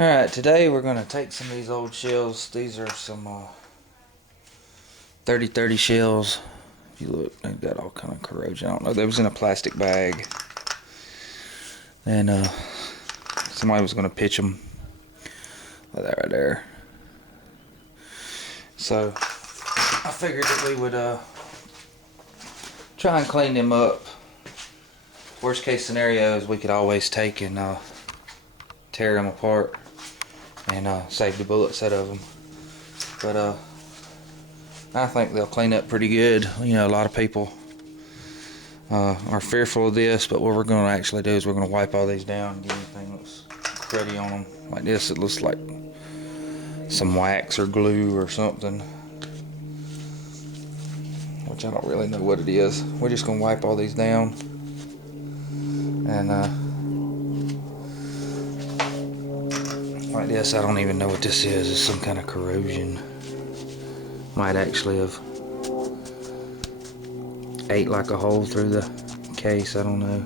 Alright, today we're going to take some of these old shells. These are some 30-30 shells. If you look, they've got all kind of corrosion. I don't know, they was in a plastic bag. And somebody was going to pitch them like that right there. So I figured that we would try and clean them up. Worst case scenario is we could always take and tear them apart and save the bullets out of them. But I think they'll clean up pretty good. You know, a lot of people are fearful of this, but what we're going to actually do is we're going to wipe all these down and get anything that's cruddy on them. Like this, it looks like some wax or glue or something, which I don't really know what it is. We're just going to wipe all these down and like this. I don't even know what this is. It's some kind of corrosion. Might actually have ate like a hole through the case. I don't know.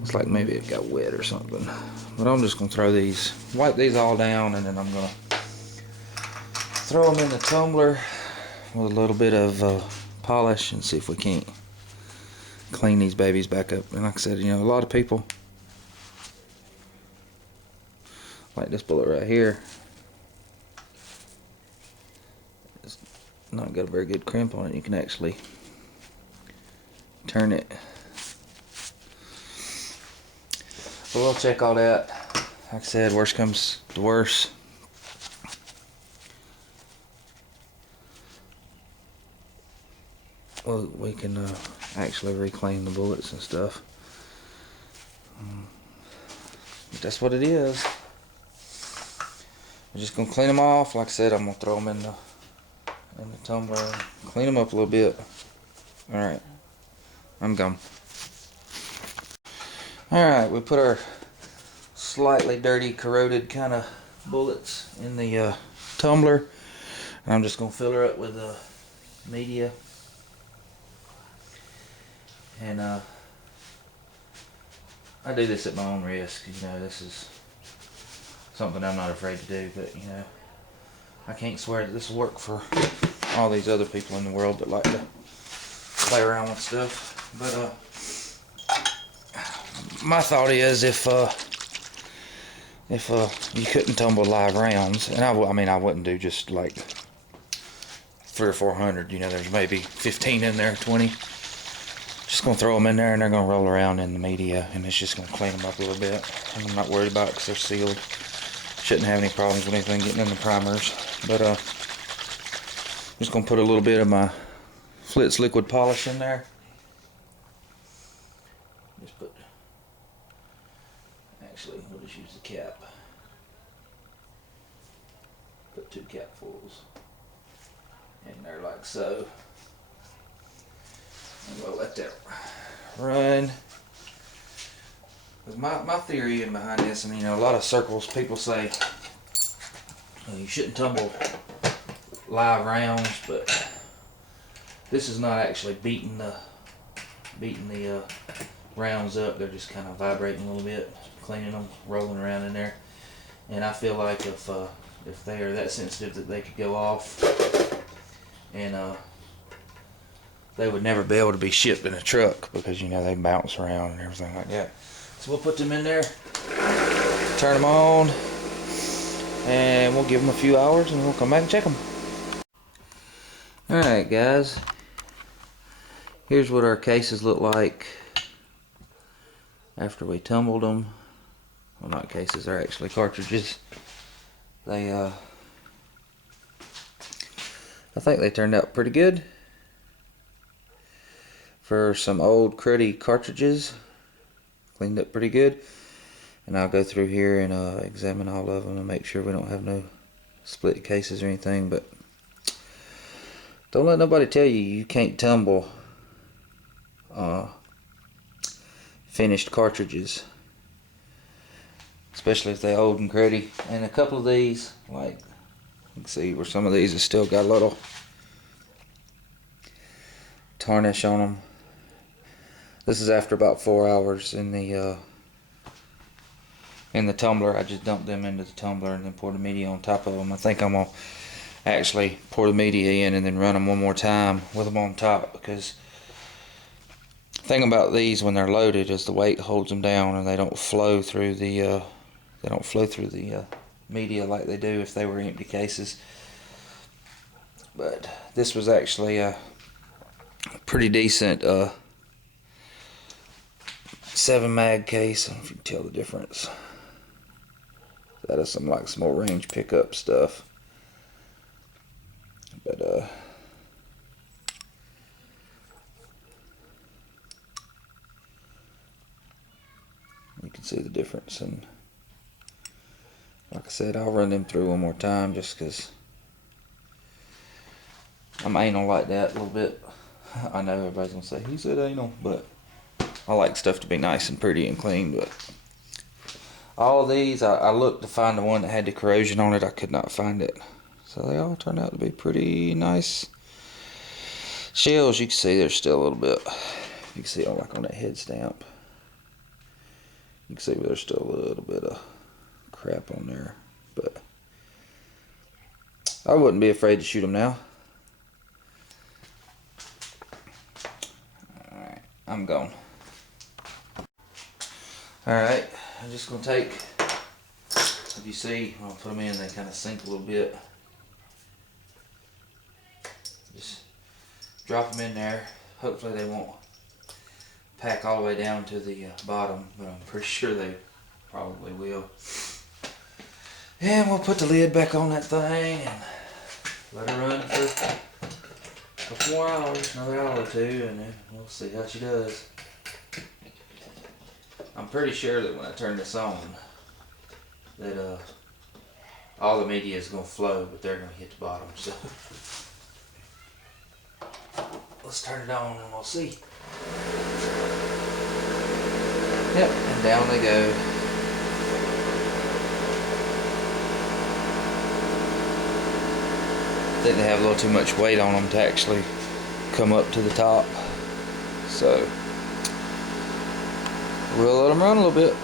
It's like maybe it got wet or something. But I'm just gonna throw these, wipe these all down, and then I'm gonna throw them in the tumbler with a little bit of polish and see if we can't clean these babies back up. And like I said, you know, a lot of people like this bullet right here. It's not got a very good crimp on it. You can actually turn it. But we'll check all that. Like I said, worst comes to worst. Well, we can actually reclaim the bullets and stuff. But that's what it is. We're just gonna clean them off. Like I said, I'm gonna throw them in the tumbler and clean them up a little bit. All right, I'm gone. All right, we put our slightly dirty, corroded kind of bullets in the tumbler, and I'm just gonna fill her up with media. And I do this at my own risk. You know, this is something I'm not afraid to do, but you know, I can't swear that this will work for all these other people in the world that like to play around with stuff. But my thought is if you couldn't tumble live rounds, and I mean I wouldn't do just like 300 or 400. You know, there's maybe 15 in there, 20. Just gonna throw them in there and they're gonna roll around in the media, and it's just gonna clean them up a little bit. And I'm not worried about it because they're sealed. Shouldn't have any problems with anything getting in the primers. But I'm just gonna put a little bit of my Flitz liquid polish in there. Just put, actually we'll just use the cap. Put 2 capfuls in there like so. And we'll let that run. My theory in behind this, and you know, a lot of circles people say you shouldn't tumble live rounds, but this is not actually beating the rounds up. They're just kind of vibrating a little bit, cleaning them, rolling around in there. And I feel like if they are that sensitive that they could go off, and they would never be able to be shipped in a truck because, you know, they bounce around and everything like that. So we'll put them in there, turn them on, and we'll give them a few hours and we'll come back and check them. Alright guys, here's what our cases look like after we tumbled them. Well, not cases, they're actually cartridges. They I think they turned out pretty good for some old cruddy cartridges. Cleaned up pretty good. And I'll go through here and examine all of them and make sure we don't have no split cases or anything. But don't let nobody tell you you can't tumble finished cartridges, especially if they're old and cruddy. And a couple of these, like, you can see where some of these have still got a little tarnish on them. This is after about 4 hours in the in the tumbler. I just dumped them into the tumbler and then pour the media on top of them. I think I'm gonna actually pour the media in and then run them one more time with them on top, because the thing about these when they're loaded is the weight holds them down and they don't flow through the media like they do if they were empty cases. But this was actually a pretty decent 7 mag case. I don't know if you can tell the difference. That is some more range pickup stuff. But you can see the difference, and like I said, I'll run them through one more time just because I'm anal like that a little bit. I know everybody's gonna say, "He said anal," but I like stuff to be nice and pretty and clean. But all of these, I looked to find the one that had the corrosion on it. I could not find it. So they all turned out to be pretty nice shells. You can see there's still a little bit. You can see like on that head stamp. You can see there's still a little bit of crap on there. But I wouldn't be afraid to shoot them now. Alright, I'm gone. Alright, I'm just going to take, if you see, when I put them in, they kind of sink a little bit. Just drop them in there. Hopefully they won't pack all the way down to the bottom, but I'm pretty sure they probably will. And we'll put the lid back on that thing and let her run for 4 hours, another hour or two, and then we'll see how she does. I'm pretty sure that when I turn this on, that all the media is going to flow, but they're going to hit the bottom. So let's turn it on and we'll see. Yep, and down they go. I think they have a little too much weight on them to actually come up to the top. So we'll let them run a little bit.